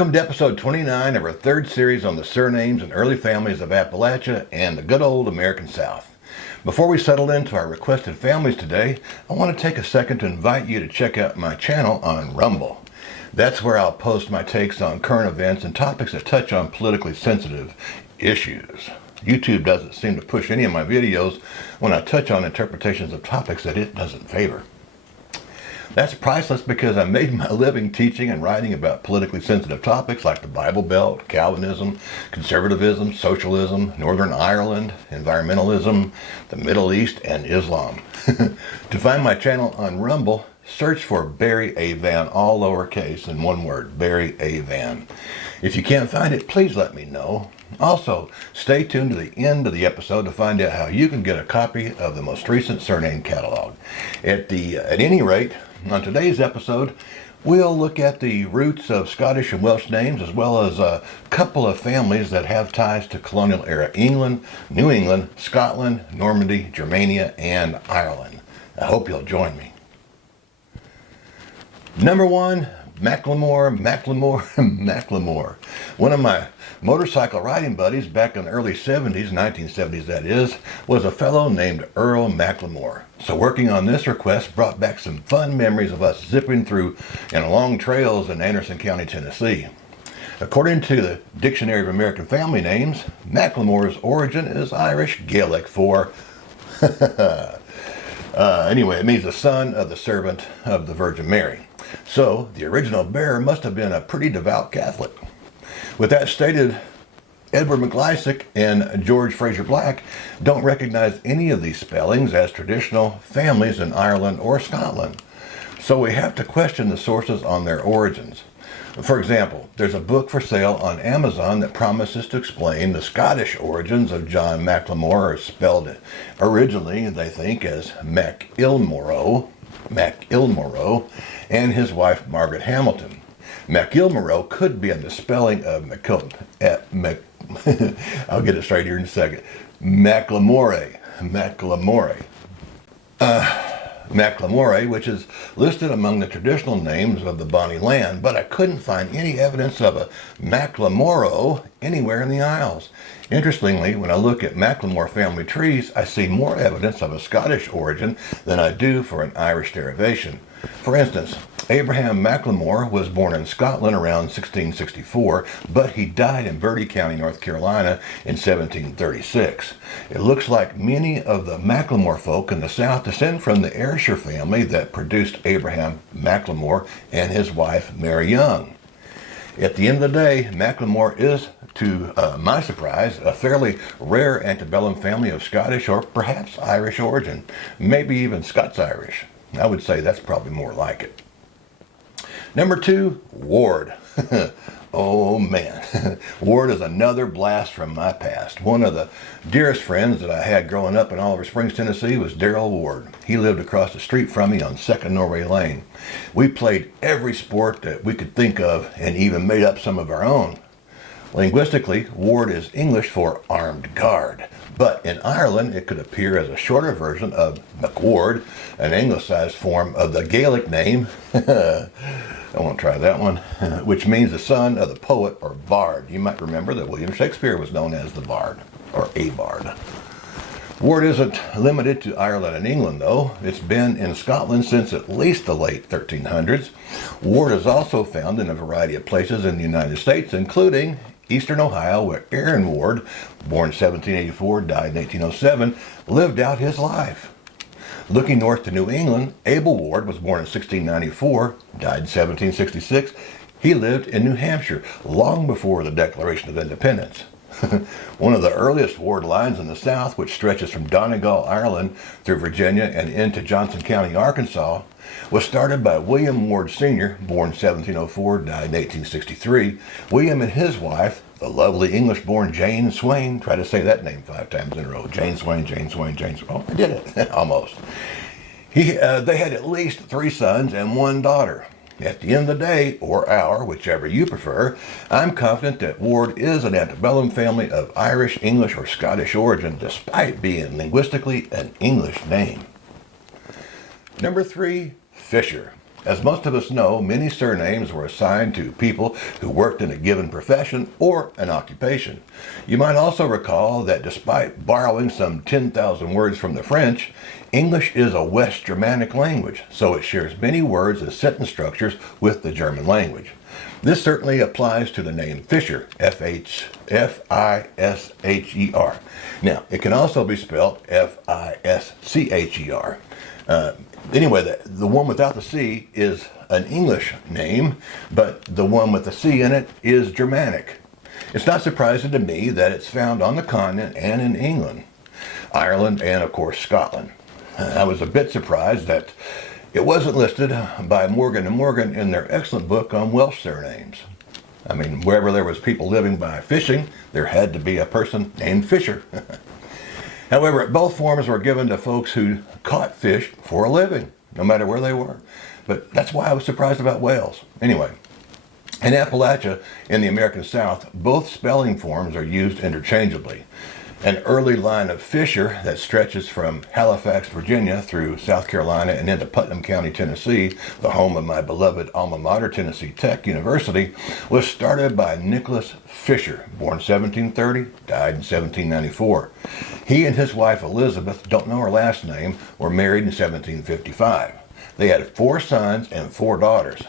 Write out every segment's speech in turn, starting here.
Welcome to episode 29 of our third series on the surnames and early families of Appalachia and the good old American South. Before we settle into our requested families today, I want to take a second to invite you to check out my channel on Rumble. That's where I'll post my takes on current events and topics that touch on politically sensitive issues. YouTube doesn't seem to push any of my videos when I touch on interpretations of topics that it doesn't favor. That's priceless because I made my living teaching and writing about politically sensitive topics like the Bible Belt, Calvinism, conservatism, socialism, Northern Ireland, environmentalism, the Middle East, and Islam. To find my channel on Rumble, search for Barry A. Van, all lowercase in one word, Barry A. Van. If you can't find it, please let me know. Also, stay tuned to the end of the episode to find out how you can get a copy of the most recent surname catalog. At any rate, on today's episode, we'll look at the roots of Scottish and Welsh names, as well as a couple of families that have ties to colonial era England, New England, Scotland, Normandy, Germania, and Ireland. I hope you'll join me. Number one, McLemore. One of my motorcycle riding buddies back in the early 70s, 1970s that is, was a fellow named Earl McLemore. So working on this request brought back some fun memories of us zipping through long trails in Anderson County, Tennessee. According to the Dictionary of American Family Names, McLemore's origin is Irish Gaelic for anyway, it means the son of the servant of the Virgin Mary. So the original bearer must have been a pretty devout Catholic. With that stated, Edward McLeish and George Fraser Black don't recognize any of these spellings as traditional families in Ireland or Scotland. So we have to question the sources on their origins. For example, there's a book for sale on Amazon that promises to explain the Scottish origins of John McLemore, spelled originally, they think, as MacIlmoro, and his wife Margaret Hamilton. MacIlmoro could be a misspelling of I'll get it straight here in a second. McLemore, which is listed among the traditional names of the Bonnie Land, but I couldn't find any evidence of a McLemoro anywhere in the Isles. Interestingly, when I look at McLemore family trees, I see more evidence of a Scottish origin than I do for an Irish derivation. For instance, Abraham McLemore was born in Scotland around 1664, but he died in Bertie County, North Carolina in 1736. It looks like many of the McLemore folk in the South descend from the Ayrshire family that produced Abraham McLemore and his wife Mary Young. At the end of the day, McLemore is, to my surprise, a fairly rare antebellum family of Scottish or perhaps Irish origin, maybe even Scots-Irish. I would say that's probably more like it. Number two, Ward. Oh man, Ward is another blast from my past. One of the dearest friends that I had growing up in Oliver Springs, Tennessee was Darrell Ward. He lived across the street from me on 2nd Norway Lane. We played every sport that we could think of and even made up some of our own. Linguistically, Ward is English for armed guard, but in Ireland it could appear as a shorter version of McWard, an anglicized form of the Gaelic name, I won't try that one, which means the son of the poet or bard. You might remember that William Shakespeare was known as the bard, or a bard. Ward isn't limited to Ireland and England, though. It's been in Scotland since at least the late 1300s. Ward is also found in a variety of places in the United States, including Eastern Ohio, where Aaron Ward, born 1784, died in 1807, lived out his life. Looking north to New England, Abel Ward was born in 1694, died in 1766. He lived in New Hampshire long before the Declaration of Independence. One of the earliest Ward lines in the South, which stretches from Donegal, Ireland, through Virginia and into Johnson County, Arkansas, was started by William Ward Sr., born 1704, died in 1863. William and his wife, the lovely English-born Jane Swain, try to say that name 5 times in a row. Jane Swain. Oh, I did it, almost. They had at least 3 sons and 1 daughter. At the end of the day, or hour, whichever you prefer, I'm confident that Ward is an antebellum family of Irish, English, or Scottish origin, despite being linguistically an English name. Number 3, Fisher. As most of us know, many surnames were assigned to people who worked in a given profession or an occupation. You might also recall that despite borrowing some 10,000 words from the French, English is a West Germanic language, so it shares many words and sentence structures with the German language. This certainly applies to the name Fisher, F-I-S-H-E-R. Now, it can also be spelled F-I-S-C-H-E-R. Anyway, the one without the C is an English name, but the one with the C in it is Germanic. It's not surprising to me that it's found on the continent and in England, Ireland, and of course Scotland. I was a bit surprised that it wasn't listed by Morgan & Morgan in their excellent book on Welsh surnames. I mean, wherever there was people living by fishing, there had to be a person named Fisher. However, both forms were given to folks who caught fish for a living, no matter where they were. But that's why I was surprised about Wales. Anyway, in Appalachia, in the American South, both spelling forms are used interchangeably. An early line of Fisher that stretches from Halifax, Virginia through South Carolina and into Putnam County, Tennessee, the home of my beloved alma mater, Tennessee Tech University, was started by Nicholas Fisher, born 1730, died in 1794. He and his wife Elizabeth, don't know her last name, were married in 1755. They had 4 sons and 4 daughters.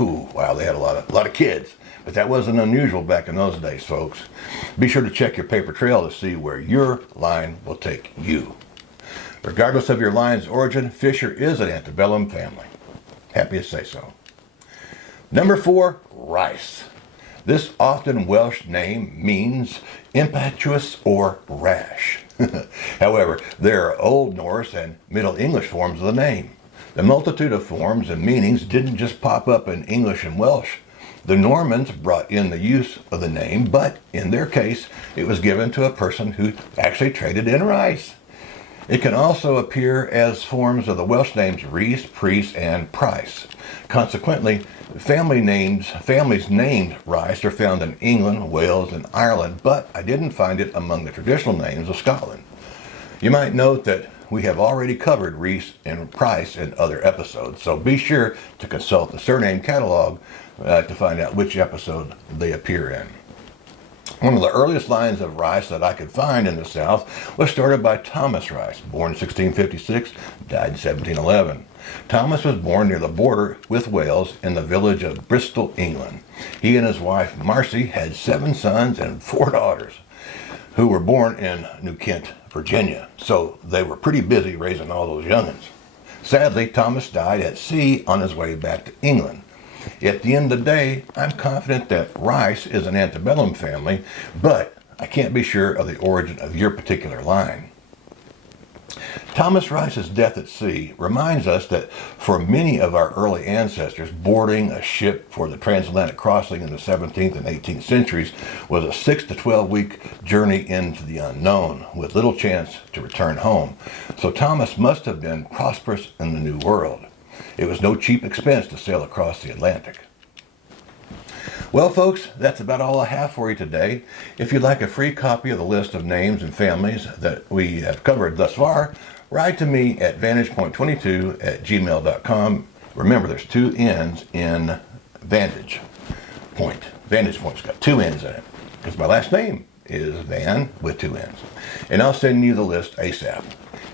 Ooh, wow, they had a lot of kids. But that wasn't unusual back in those days, folks. Be sure to check your paper trail to see where your line will take you. Regardless of your line's origin, Fisher is an antebellum family. Happy to say so. Number 4, rice. This often Welsh name means impetuous or rash. However, there are Old Norse and Middle English forms of the name. The multitude of forms and meanings didn't just pop up in English and Welsh. The Normans brought in the use of the name, but in their case, it was given to a person who actually traded in rice. It can also appear as forms of the Welsh names Rhys, Priest, and Price. Consequently, families named Rice are found in England, Wales, and Ireland, but I didn't find it among the traditional names of Scotland. You might note that we have already covered Rhys and Price in other episodes, so be sure to consult the surname catalog to find out which episode they appear in. One of the earliest lines of rice that I could find in the South was started by Thomas Rice, born in 1656, died in 1711. Thomas was born near the border with Wales in the village of Bristol, England. He and his wife Marcy had 7 sons and 4 daughters who were born in New Kent, Virginia, so they were pretty busy raising all those youngins. Sadly, Thomas died at sea on his way back to England. At the end of the day, I'm confident that rice is an antebellum family, but I can't be sure of the origin of your particular line. Thomas Rice's death at sea reminds us that for many of our early ancestors, boarding a ship for the transatlantic crossing in the 17th and 18th centuries was a 6 to 12 week journey into the unknown with little chance to return home. So Thomas must have been prosperous in the New World. It was no cheap expense to sail across the Atlantic. Well, folks, that's about all I have for you today. If you'd like a free copy of the list of names and families that we have covered thus far, write to me at vantagepoint22@gmail.com. Remember, there's 2 N's in Vantage Point. Vantage Point's got 2 N's in it, because my last name is Van with 2 N's. And I'll send you the list ASAP.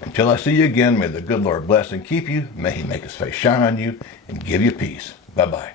Until I see you again, may the good Lord bless and keep you. May he make his face shine on you and give you peace. Bye-bye.